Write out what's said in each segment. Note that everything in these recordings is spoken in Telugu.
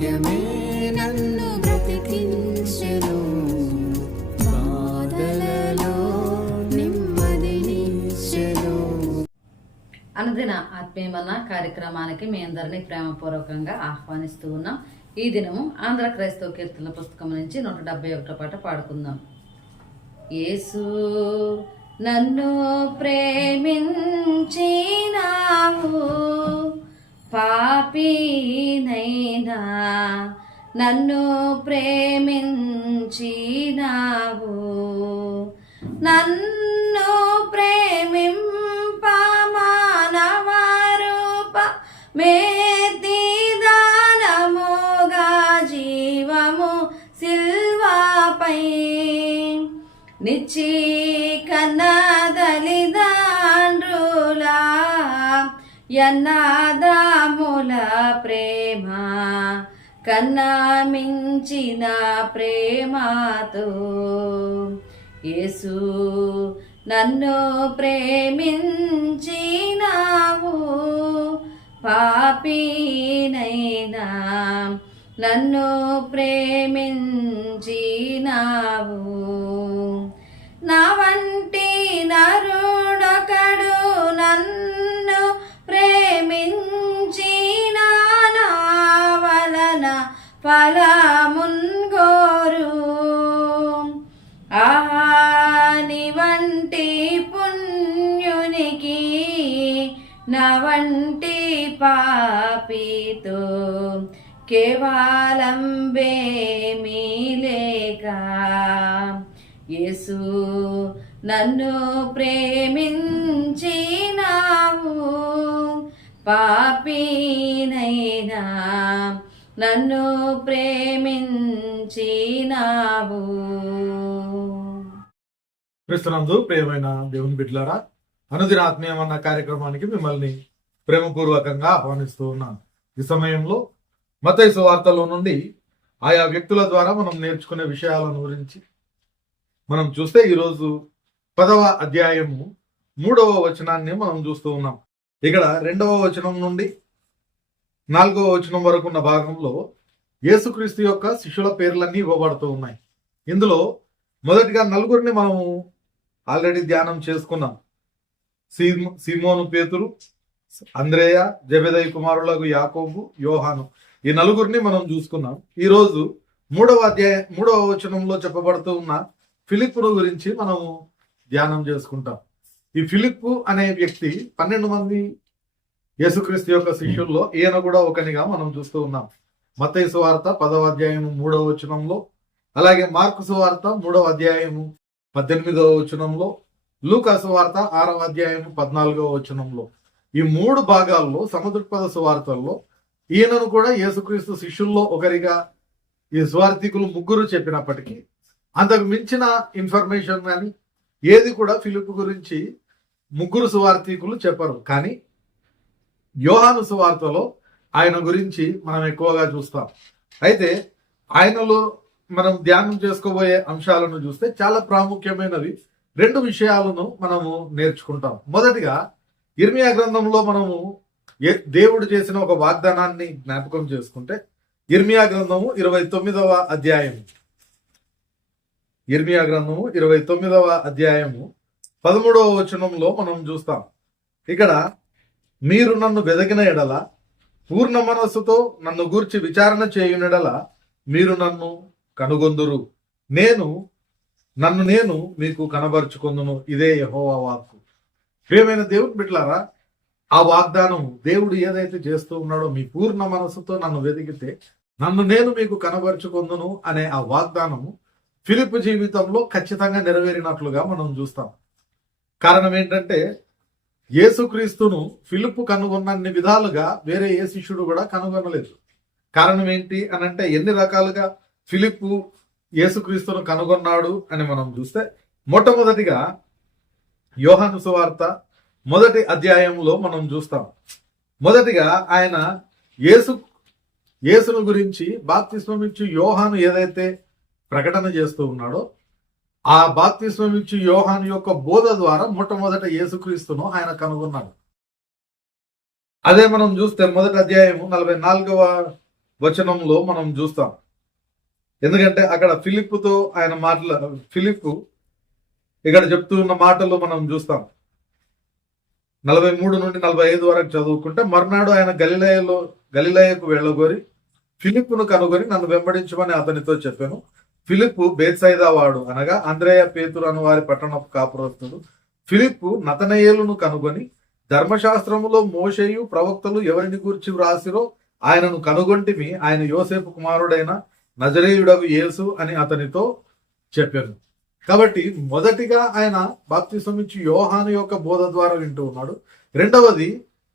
వాక్యమే నన్ను బ్రతికించెను. అనుదిన ఆత్మీయమన్న కార్యక్రమానికి మీ అందరినీ ప్రేమపూర్వకంగా ఆహ్వానిస్తూ ఉన్నాం. ఈ దినము ఆంధ్ర క్రైస్తవ కీర్తన పుస్తకం నుంచి నూట డెబ్బై ఒకటో పాట పాడుకుందాం. యేసు నన్ను ప్రేమించినావు. పాపినైనా నన్ను ప్రేమించినావు. నన్ను ప్రేమింప మానవరూప మేతి దానముగా జీవము సిల్వాపై. నిచ్చి కన్నదలిదాండ్రులా యన్నాదాముల ప్రేమ కన్నా మించిన ప్రేమతో. యేసు నన్ను ప్రేమించినావు పాపీనైనా. నన్ను ప్రేమించినావు నా వంటి నరుడొకడు నన్ను ఫలమున్గోరు ఆని వంటి పుణ్యునికి నా వంటి పాపితో కేవలం లేక యేసు నన్ను ప్రేమించినావు పాపినైనా నన్ను ప్రేమించినావు. క్రిస్తునందు ప్రియమైన దేవుని బిడ్డలారా అనుదిన ఆత్మీయం అన్న కార్యక్రమానికి మిమ్మల్ని ప్రేమపూర్వకంగా ఆహ్వానిస్తూ ఉన్నాను. ఈ సమయంలో మతైసు వార్తలో నుండి ఆయా వ్యక్తుల ద్వారా మనం నేర్చుకునే విషయాలను గురించి మనం చూస్తే ఈరోజు పదవ అధ్యాయము మూడవ వచనాన్ని మనం చూస్తూ ఉన్నాం. ఇక్కడ రెండవ వచనం నుండి నాలుగవ వచనం వరకు ఉన్న భాగంలో యేసుక్రీస్తు యొక్క శిష్యుల పేర్లన్నీ ఇవ్వబడుతూ ఉన్నాయి. ఇందులో మొదటిగా నలుగురిని మనము ఆల్రెడీ ధ్యానం చేసుకున్నాం. సీమో సీమోను పేతురు అంద్రేయ జబెదయ్ కుమారులకు యాకోబు యోహాను. ఈ నలుగురిని మనం చూసుకున్నాం. ఈరోజు మూడవ అధ్యాయ మూడవ వచనంలో చెప్పబడుతూ ఉన్న ఫిలిప్పును గురించి మనము ధ్యానం చేసుకుంటాం. ఈ ఫిలిప్పు అనే వ్యక్తి పన్నెండు మంది యేసుక్రీస్తు యొక్క శిష్యుల్లో ఈయన కూడా ఒకనిగా మనం చూస్తూ ఉన్నాం. మత్తయి సువార్త పదవ అధ్యాయము మూడవ వచనంలో అలాగే మార్కు సువార్త మూడవ అధ్యాయము పద్దెనిమిదవ వచనంలో లూకా సువార్త ఆరవ అధ్యాయము పద్నాలుగవ వచనంలో. ఈ మూడు భాగాల్లో సముద్రపద సువార్తల్లో ఈయనను కూడా యేసుక్రీస్తు శిష్యుల్లో ఒకరిగా ఈ స్వార్థికులు ముగ్గురు చెప్పినప్పటికీ అంతకు మించిన ఇన్ఫర్మేషన్ కానీ ఏది కూడా ఫిలిప్ గురించి ముగ్గురు సువార్థికులు చెప్పరు. కానీ యోహాను సువార్తలో ఆయన గురించి మనం ఎక్కువగా చూస్తాం. అయితే ఆయనలో మనం ధ్యానం చేసుకోబోయే అంశాలను చూస్తే చాలా ప్రాముఖ్యమైనవి. రెండు విషయాలను మనము నేర్చుకుంటాం. మొదటిగా ఇర్మియా గ్రంథంలో మనము ఏ- దేవుడు చేసిన ఒక వాగ్దానాన్ని జ్ఞాపకం చేసుకుంటే ఇర్మియా గ్రంథము ఇరవై తొమ్మిదవ అధ్యాయము. ఇర్మియా గ్రంథము ఇరవై తొమ్మిదవ అధ్యాయము పదమూడవ వచనంలో మనం చూస్తాం. ఇక్కడ మీరు నన్ను వెదగిన ఎడల పూర్ణ మనస్సుతో నన్ను గూర్చి విచారణ చేయునెడల మీరు నన్ను కనుగొందురు. నేను నన్ను నేను మీకు కనబరుచుకుందును. ఇదే యహోవా వాక్కు. ప్రియమైన దేవుని బిడ్డలారా ఆ వాగ్దానం దేవుడు ఏదైతే చేస్తూ ఉన్నాడో మీ పూర్ణ మనస్సుతో నన్ను వెతికితే నన్ను నేను మీకు కనబరుచుకుందును అనే ఆ వాగ్దానము ఫిలిప్ జీవితంలో ఖచ్చితంగా నెరవేరినట్లుగా మనం చూస్తాం. కారణం ఏంటంటే యేసుక్రీస్తును ఫిలిప్ కనుగొన్నన్ని విధాలుగా వేరే ఏ శిష్యుడు కూడా కనుగొనలేదు. కారణం ఏంటి అని అంటే ఎన్ని రకాలుగా ఫిలిప్ యేసుక్రీస్తును కనుగొన్నాడు అని మనం చూస్తే మొట్టమొదటిగా యోహాను సువార్త మొదటి అధ్యాయంలో మనం చూస్తాం. మొదటిగా ఆయన యేసు యేసును గురించి బాప్తిస్మం ఇచ్చి యోహాను ఏదైతే ప్రకటన చేస్తూ ఉన్నాడో ఆ బాప్తిస్మం ఇచ్చి యోహాను యొక్క బోధ ద్వారా మొట్టమొదట యేసుక్రీస్తును ఆయన కనుగొన్నాడు. అదే మనం చూస్తే మొదటి అధ్యాయము నలభై నాలుగవ వచనంలో మనం చూస్తాం. ఎందుకంటే అక్కడ ఫిలిప్తో ఆయన మాటల ఫిలిప్ ఇక్కడ చెప్తున్న మాటలు మనం చూస్తాం. నలభై మూడు నుండి నలభై ఐదు వరకు చదువుకుంటే మర్నాడు ఆయన గలిలయలో గలిలయకు వెళ్ళగోరి ఫిలిప్ను కనుగొని నన్ను వెంబడించమని అతనితో చెప్పాను. ఫిలిప్ బేత్సైదావాడు అనగా అంద్రేయ పేతురు అను వారి పట్టణపు కాపురస్తుడు. ఫిలిప్ నతనయేలును కనుగొని ధర్మశాస్త్రములో మోషేయు ప్రవక్తలు ఎవరిని గూర్చి వ్రాసిరో ఆయనను కనుగొంటిమి ఆయన యోసేపు కుమారుడైన నజరేయుడగు యేసు అని అతనితో చెప్పాను. కాబట్టి మొదటిగా ఆయన బాప్తిసం ఇచ్చి యోహాను యొక్క బోధ ద్వారా వింటూ ఉన్నాడు. రెండవది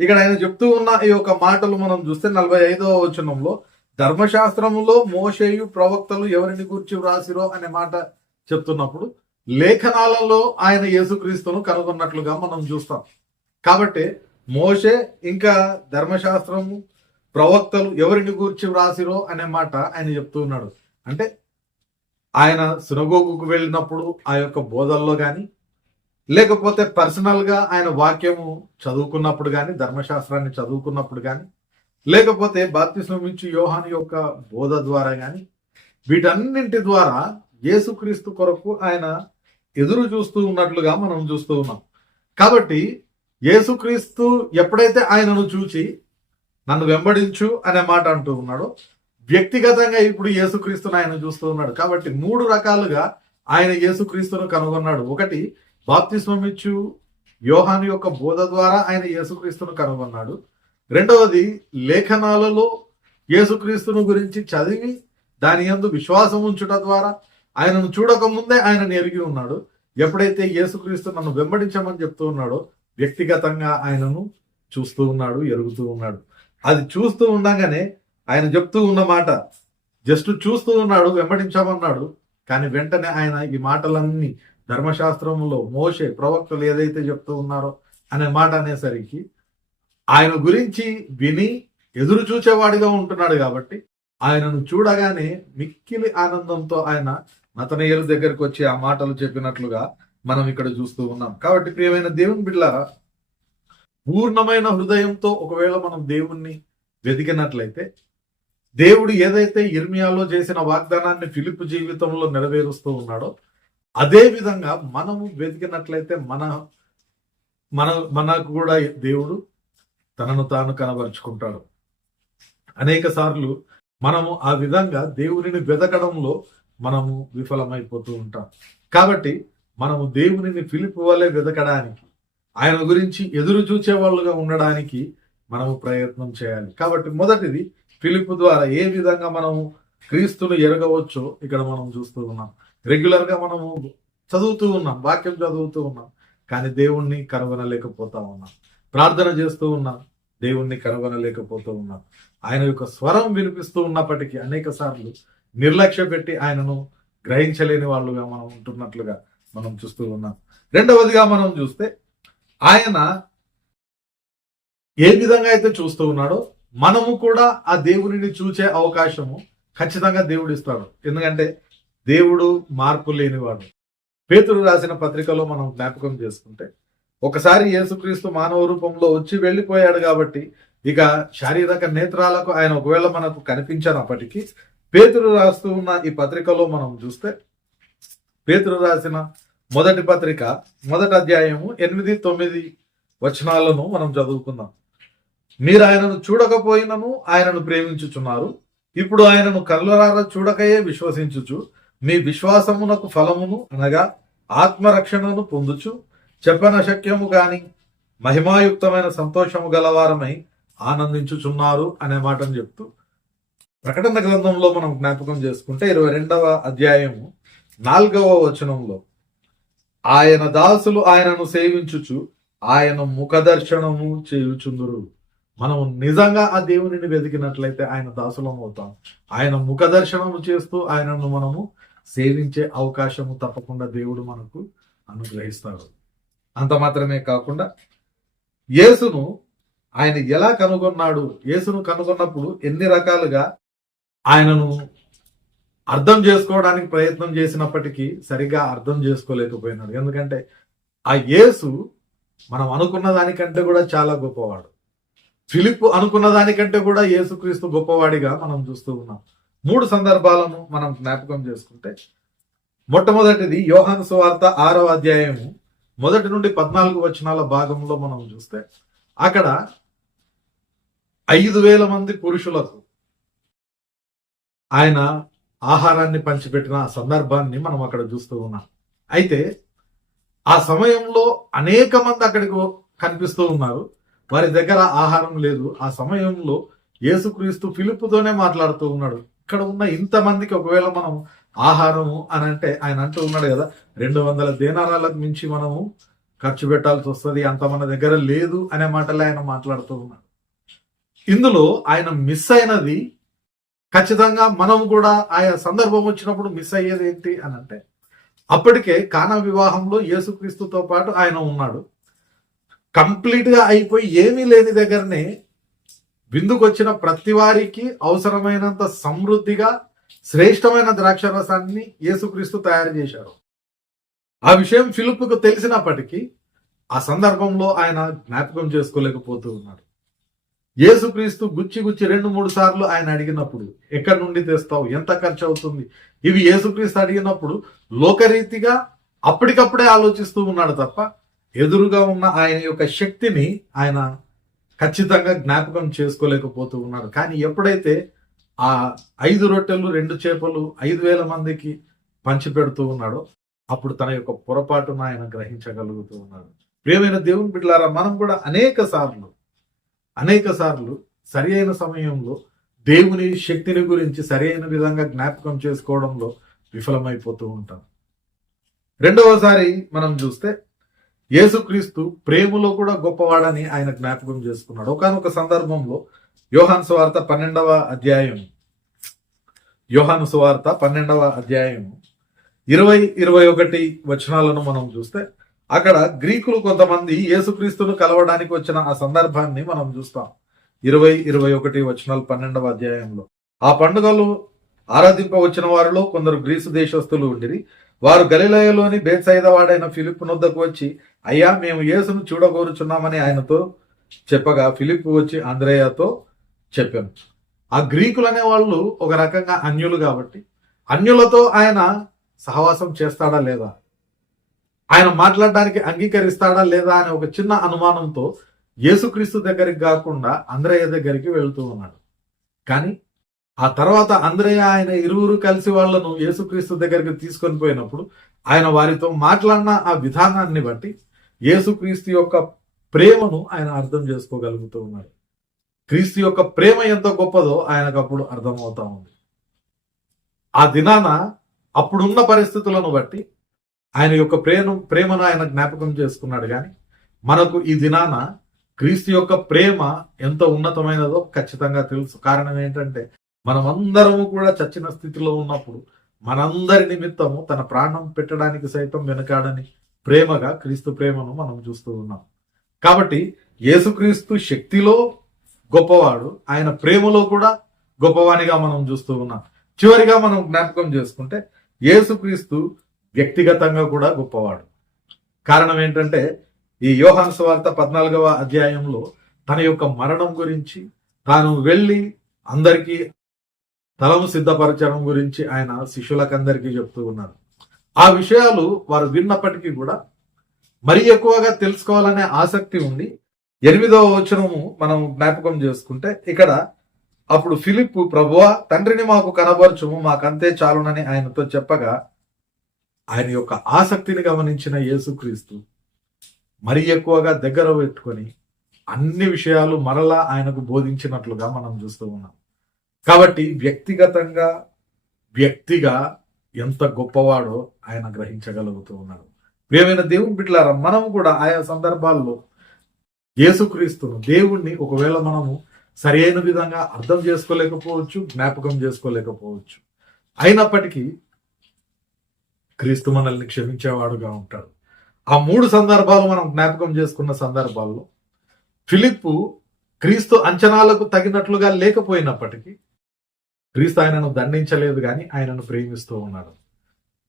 ఇక్కడ ఆయన చెప్తూ ఉన్న ఈ యొక్క మాటలు మనం చూస్తే నలభై ఐదవ వచనంలో ధర్మశాస్త్రములో మోషేయు ప్రవక్తలు ఎవరిని గురించి వ్రాసిరో అనే మాట చెప్తున్నప్పుడు లేఖనాలలో ఆయన యేసుక్రీస్తును కనుగొన్నట్లుగా మనం చూస్తాం. కాబట్టి మోషే ఇంకా ధర్మశాస్త్రము ప్రవక్తలు ఎవరిని గూర్చి వ్రాసిరో అనే మాట ఆయన చెప్తూ ఉన్నాడు. అంటే ఆయన సునగోగుకు వెళ్ళినప్పుడు ఆ యొక్క బోధల్లో కానీ లేకపోతే పర్సనల్గా ఆయన వాక్యము చదువుకున్నప్పుడు కానీ ధర్మశాస్త్రాన్ని చదువుకున్నప్పుడు కానీ లేకపోతే బాప్తిస్మం ఇచ్చి యోహాను యొక్క బోధ ద్వారా కానీ వీటన్నింటి ద్వారా యేసుక్రీస్తు కొరకు ఆయన ఎదురు చూస్తూ ఉన్నట్లుగా మనం చూస్తూ ఉన్నాం. కాబట్టి యేసుక్రీస్తు ఎప్పుడైతే ఆయనను చూచి నన్ను వెంబడించు అనే మాట అంటూ ఉన్నాడో వ్యక్తిగతంగా ఇప్పుడు యేసుక్రీస్తును ఆయన చూస్తూ ఉన్నాడు. కాబట్టి మూడు రకాలుగా ఆయన యేసుక్రీస్తును కనుగొన్నాడు. ఒకటి బాప్తిస్మమిచ్చు యోహాను యొక్క బోధ ద్వారా ఆయన యేసుక్రీస్తును కనుగొన్నాడు. రెండవది లేఖనాలలో యేసుక్రీస్తును గురించి చదివి దాని యందు విశ్వాసం ఉంచుట ద్వారా ఆయనను చూడకముందే ఆయనను ఎరిగి ఉన్నాడు. ఎప్పుడైతే యేసుక్రీస్తు నన్ను వెంబడించమని చెప్తూ ఉన్నాడో వ్యక్తిగతంగా ఆయనను చూస్తూ ఉన్నాడు ఎరుగుతూ ఉన్నాడు. అది చూస్తూ ఉండగానే ఆయన చెప్తూ ఉన్న మాట జస్ట్ చూస్తూ ఉన్నాడు వెంబడించమన్నాడు. కానీ వెంటనే ఆయన ఈ మాటలన్నీ ధర్మశాస్త్రంలో మోసే ప్రవక్తలు ఏదైతే చెప్తూ ఉన్నారో అనే మాట అనేసరికి ఆయన గురించి విని ఎదురు చూచేవాడిగా ఉంటున్నాడు కాబట్టి ఆయనను చూడగానే మిక్కిలి ఆనందంతో ఆయన నతనయ్యల దగ్గరికి వచ్చి ఆ మాటలు చెప్పినట్లుగా మనం ఇక్కడ చూస్తూ ఉన్నాం. కాబట్టి ప్రియమైన దేవుని బిడ్డలారా పూర్ణమైన హృదయంతో ఒకవేళ మనం దేవుణ్ణి వెతికినట్లయితే దేవుడు ఏదైతే ఇర్మియాలో చేసిన వాగ్దానాన్ని ఫిలిప్ జీవితంలో నెరవేరుస్తూ ఉన్నాడో అదే విధంగా మనము వెతికినట్లయితే మన మన మనకు కూడా దేవుడు తనను తాను కనబరుచుకుంటాడు. అనేక సార్లు మనము ఆ విధంగా దేవునిని వెతకడంలో మనము విఫలమైపోతూ ఉంటాం. కాబట్టి మనము దేవునిని ఫిలిప్ వల్లే వెతకడానికి ఆయన గురించి ఎదురు చూచే వాళ్ళుగా ఉండడానికి మనము ప్రయత్నం చేయాలి. కాబట్టి మొదటిది ఫిలిప్ ద్వారా ఏ విధంగా మనము క్రీస్తును ఎరగవచ్చో ఇక్కడ మనం చూస్తూ ఉన్నాం. రెగ్యులర్గా మనము చదువుతూ ఉన్నాం వాక్యం చదువుతూ ఉన్నాం కానీ దేవుణ్ణి కనుగొనలేకపోతా ఉన్నాం. ప్రార్థన చేస్తూ ఉన్నాం దేవుణ్ణి కనుగొనలేకపోతూ ఉన్నాం ఆయన యొక్క స్వరం వినిపిస్తూ ఉన్నప్పటికీ అనేక సార్లు నిర్లక్ష్య పెట్టి ఆయనను గ్రహించలేని వాళ్ళుగా మనం ఉంటున్నట్లుగా మనం చూస్తూ ఉన్నాం. రెండవదిగా మనం చూస్తే ఆయన ఏ విధంగా అయితే చూస్తూ ఉన్నాడో మనము కూడా ఆ దేవునిని చూసే అవకాశము ఖచ్చితంగా దేవుడు ఇస్తాడు ఎందుకంటే దేవుడు మార్పు లేనివాడు. పేతురు రాసిన పత్రికలో మనం జ్ఞాపకం చేసుకుంటే ఒకసారి యేసుక్రీస్తు మానవ రూపంలో వచ్చి వెళ్ళిపోయాడు కాబట్టి ఇక శారీరక నేత్రాలకు ఆయన ఒకవేళ మనకు కనిపించనప్పటికీ పేతురు రాస్తూ ఉన్న ఈ పత్రికలో మనం చూస్తే పేతురు రాసిన మొదటి పత్రిక మొదటి అధ్యాయము ఎనిమిది తొమ్మిది వచనాలను మనం చదువుకుందాం. మీరు ఆయనను చూడకపోయినను ఆయనను ప్రేమించుచున్నారు. ఇప్పుడు ఆయనను కళ్ళరార చూడకయే విశ్వసించుచు. మీ విశ్వాసమునకు ఫలమును అనగా ఆత్మరక్షణను పొందుచు. చెప్పనశక్యము గాని మహిమాయుక్తమైన సంతోషము గలవారమై ఆనందించుచున్నారు అనే మాటను చెప్తూ ప్రకటన గ్రంథంలో మనం జ్ఞాపకం చేసుకుంటే ఇరవై రెండవ అధ్యాయము నాలుగవ వచనంలో ఆయన దాసులు ఆయనను సేవించుచు ఆయన ముఖదర్శనము చేయుచుందురు. మనము నిజంగా ఆ దేవునిని వెతికినట్లయితే ఆయన దాసులం అవుతాం ఆయన ముఖదర్శనము చేస్తూ ఆయనను మనము సేవించే అవకాశము తప్పకుండా దేవుడు మనకు అనుగ్రహిస్తాడు. అంత మాత్రమే కాకుండా యేసును ఆయన ఎలా కనుగొన్నాడు? యేసును కనుగొన్నప్పుడు ఎన్ని రకాలుగా ఆయనను అర్థం చేసుకోవడానికి ప్రయత్నం చేసినప్పటికీ సరిగా అర్థం చేసుకోలేకపోయినాడు. ఎందుకంటే ఆ యేసు మనం అనుకున్న దానికంటే కూడా చాలా గొప్పవాడు. ఫిలిప్ అనుకున్న దానికంటే కూడా యేసుక్రీస్తు గొప్పవాడిగా మనం చూస్తూ ఉన్నాం. మూడు సందర్భాలను మనం జ్ఞాపకం చేసుకుంటే మొట్టమొదటిది యోహాను సువార్త ఆరవ అధ్యాయము మొదటి నుండి పద్నాలుగు వచనాల భాగంలో మనం చూస్తే అక్కడ ఐదు వేల మంది పురుషులకు ఆయన ఆహారాన్ని పంచిపెట్టిన సందర్భాన్ని మనం అక్కడ చూస్తూ ఉన్నాం. అయితే ఆ సమయంలో అనేక మంది అక్కడికి కనిపిస్తూ ఉన్నారు. వారి దగ్గర ఆహారం లేదు. ఆ సమయంలో యేసుక్రీస్తు ఫిలిప్తోనే మాట్లాడుతూ ఉన్నాడు. ఇక్కడ ఉన్న ఇంతమందికి ఒకవేళ మనం ఆహారము అని అంటే ఆయన అంటూ ఉన్నాడు కదా రెండు వందల దేనారాలకు మించి మనము ఖర్చు పెట్టాల్సి వస్తుంది అంత మన దగ్గర లేదు అనే మాటలే ఆయన మాట్లాడుతూ ఉన్నాడు. ఇందులో ఆయన మిస్ అయినది ఖచ్చితంగా మనం కూడా ఆయా సందర్భం వచ్చినప్పుడు మిస్ అయ్యేది ఏంటి అని అంటే అప్పటికే కానా వివాహంలో యేసుక్రీస్తుతో పాటు ఆయన ఉన్నాడు. కంప్లీట్గా అయిపోయి ఏమీ లేని దగ్గరనే విందుకొచ్చిన ప్రతి వారికి అవసరమైనంత సమృద్ధిగా శ్రేష్టమైన ద్రాక్ష రసాన్ని యేసుక్రీస్తు తయారు చేశారు. ఆ విషయం ఫిలిప్కు తెలిసినప్పటికీ ఆ సందర్భంలో ఆయన జ్ఞాపకం చేసుకోలేకపోతూ ఉన్నాడు యేసుక్రీస్తు గుచ్చి గుచ్చి రెండు మూడు సార్లు ఆయన అడిగినప్పుడు ఎక్కడి నుండి తెస్తావు? ఎంత ఖర్చు అవుతుంది? ఇవి యేసుక్రీస్తు అడిగినప్పుడు లోకరీతిగా అప్పటికప్పుడే ఆలోచిస్తూ ఉన్నాడు తప్ప ఎదురుగా ఉన్న ఆయన యొక్క శక్తిని ఆయన ఖచ్చితంగా జ్ఞాపకం చేసుకోలేకపోతూ ఉన్నాడు కానీ ఎప్పుడైతే ఆ ఐదు రొట్టెలు రెండు చేపలు ఐదు వేల మందికి పంచిపెడుతూ ఉన్నాడో. అప్పుడు తన యొక్క పొరపాటును ఆయన గ్రహించగలుగుతూ ఉన్నాడు. ప్రియమైన దేవుని బిడ్డలారా మనం కూడా అనేక సార్లు అనేక సార్లు సరి అయిన సమయంలో దేవుని శక్తిని గురించి సరి అయిన విధంగా జ్ఞాపకం చేసుకోవడంలో విఫలమైపోతూ ఉంటాం. రెండవసారి మనం చూస్తే యేసుక్రీస్తు ప్రేమలో కూడా గొప్పవాడని ఆయన జ్ఞాపకం చేసుకున్నాడు. ఒకనొక సందర్భంలో యోహాను సువార్త పన్నెండవ అధ్యాయం యోహాను సువార్త పన్నెండవ అధ్యాయం ఇరవై ఇరవై ఒకటి వచనాలను మనం చూస్తే అక్కడ గ్రీకులు కొంతమంది యేసుక్రీస్తును కలవడానికి వచ్చిన ఆ సందర్భాన్ని మనం చూస్తాం. ఇరవై ఇరవై ఒకటి వచనాలు పన్నెండవ అధ్యాయంలో. ఆ పండుగలు ఆరాధింప వచ్చిన వారిలో కొందరు గ్రీసు దేశస్తులు ఉండిరి. వారు గలిలయలోని బేత్సైదవాడైన ఫిలిప్ నొద్దకు వచ్చి అయ్యా మేము యేసును చూడగోరుచున్నామని ఆయనతో చెప్పగా ఫిలిప్ వచ్చి ఆంధ్రేయతో చెప్పాను ఆ గ్రీకులు అనే వాళ్ళు ఒక రకంగా అన్యులు కాబట్టి అన్యులతో ఆయన సహవాసం చేస్తాడా లేదా? ఆయన మాట్లాడడానికి అంగీకరిస్తాడా లేదా అనే ఒక చిన్న అనుమానంతో యేసుక్రీస్తు దగ్గరికి కాకుండా అంద్రయ్య దగ్గరికి వెళ్తూ ఉన్నాడు. కానీ ఆ తర్వాత అంద్రయ్య ఆయన ఇరువురు కలిసి వాళ్ళను యేసుక్రీస్తు దగ్గరికి తీసుకొని పోయినప్పుడు ఆయన వారితో మాట్లాడిన ఆ విధానాన్ని బట్టి యేసుక్రీస్తు యొక్క ప్రేమను ఆయన అర్థం చేసుకోగలుగుతూ ఉన్నాడు. క్రీస్తు యొక్క ప్రేమ ఎంత గొప్పదో ఆయనకు అప్పుడు అర్థమవుతా ఉంది. ఆ దినాన అప్పుడున్న పరిస్థితులను బట్టి ఆయన యొక్క ప్రేమ ప్రేమను ఆయన జ్ఞాపకం చేసుకున్నాడు కానీ మనకు ఈ దినాన క్రీస్తు యొక్క ప్రేమ ఎంత ఉన్నతమైనదో ఖచ్చితంగా తెలుసు. కారణం ఏంటంటే మనమందరము కూడా చచ్చిన స్థితిలో ఉన్నప్పుడు మనందరి నిమిత్తము తన ప్రాణం పెట్టడానికి సైతం వెనకాడని ప్రేమగా క్రీస్తు ప్రేమను మనం చూస్తూ ఉన్నాం. కాబట్టి యేసుక్రీస్తు శక్తిలో గొప్పవాడు. ఆయన ప్రేమలో కూడా గొప్పవానిగా మనం చూస్తూ ఉన్నాం. చివరిగా మనం జ్ఞాపకం చేసుకుంటే యేసుక్రీస్తు వ్యక్తిగతంగా కూడా గొప్పవాడు. కారణం ఏంటంటే ఈ యోహాన్ స్వార్త పద్నాలుగవ అధ్యాయంలో తన యొక్క మరణం గురించి తాను వెళ్ళి అందరికీ తలము సిద్ధపరచడం గురించి ఆయన శిష్యులకందరికీ చెప్తూ ఉన్నారు. ఆ విషయాలు వారు విన్నప్పటికీ కూడా మరి ఎక్కువగా తెలుసుకోవాలనే ఆసక్తి ఉండి ఎనిమిదవ వచనము మనం జ్ఞాపకం చేసుకుంటే ఇక్కడ అప్పుడు ఫిలిప్ ప్రభువా తండ్రిని మాకు కనబరచుము మాకంతే చాలునని ఆయనతో చెప్పగా ఆయన యొక్క ఆసక్తిని గమనించిన యేసుక్రీస్తు మరి ఎక్కువగా దగ్గర పెట్టుకొని అన్ని విషయాలు మరలా ఆయనకు బోధించినట్లుగా మనం చూస్తూ ఉన్నాం. కాబట్టి వ్యక్తిగతంగా వ్యక్తిగా ఎంత గొప్పవాడో ఆయన గ్రహించగలుగుతూ ఉన్నాడు ప్రియమైన దేవుని బిడ్డలారా మనం కూడా ఆయా సందర్భాల్లో యేసుక్రీస్తును దేవుణ్ణి ఒకవేళ మనము సరైన విధంగా అర్థం చేసుకోలేకపోవచ్చు జ్ఞాపకం చేసుకోలేకపోవచ్చు. అయినప్పటికీ క్రీస్తు మనల్ని క్షమించేవాడుగా ఉంటాడు. ఆ మూడు సందర్భాలు మనం జ్ఞాపకం చేసుకున్న సందర్భాల్లో ఫిలిప్పు క్రీస్తు అంచనాలకు తగినట్లుగా లేకపోయినప్పటికీ క్రీస్తు ఆయనను దండించలేదు కానీ ఆయనను ప్రేమిస్తూ ఉన్నాడు.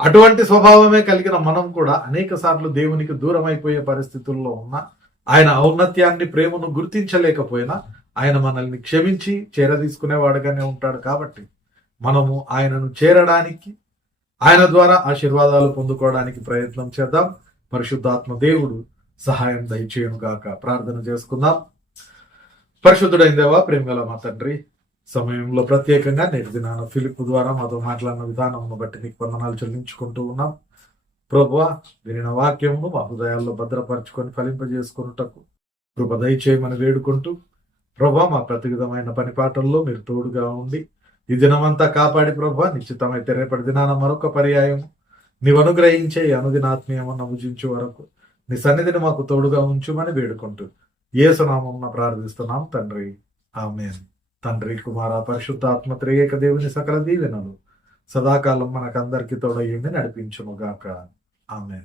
అటువంటి స్వభావమే కలిగిన మనం కూడా అనేక సార్లు దేవునికి దూరం అయిపోయే పరిస్థితుల్లో ఉన్న ఆయన ఔన్నత్యాన్ని ప్రేమను గుర్తించలేకపోయినా ఆయన మనల్ని క్షమించి చేరదీసుకునేవాడుగానే ఉంటాడు కాబట్టి మనము ఆయనను చేరడానికి ఆయన ద్వారా ఆశీర్వాదాలు పొందుకోవడానికి ప్రయత్నం చేద్దాం. పరిశుద్ధాత్మ దేవుడు సహాయం దయచేయనుగాక. ప్రార్థన చేసుకుందాం. పరిశుద్ధుడైన దేవా ప్రేమగల మా తండ్రి సమయంలో ప్రత్యేకంగా నేటి దినాన ఫిలిప్ ద్వారా మాతో మాట్లాడిన విధానం బట్టి నీకు వందనాలు చెల్లించుకుంటూ ఉన్నాం. ప్రభువా వినిన వాక్యమును మా హృదయాల్లో భద్రపరచుకొని ఫలింపజేసుకున్నటకు కృప దయచేయమని వేడుకుంటూ ప్రభా మా ప్రతివిధమైన పనిపాటల్లో మీరు తోడుగా ఉండి ఈ దినమంతా కాపాడి ప్రభా నిశ్చితమైతే రేపటి దినాన మరొక పర్యాయం నీవు అనుగ్రహించే అనుదినాత్మీయమని అనుదినాత్మీయమన్న భుజించే వరకు నీ సన్నిధిని మాకు తోడుగా ఉంచుమని వేడుకుంటూ ఏసునామం ప్రార్థిస్తున్నాం తండ్రి. ఆమె తండ్రి కుమార పరిశుద్ధాత్మ త్రియేక దేవుని సకల దీవెనలు. సదాకాలం మనకందరికి తోడయ్యండి నడిపించునుగాక ఆమె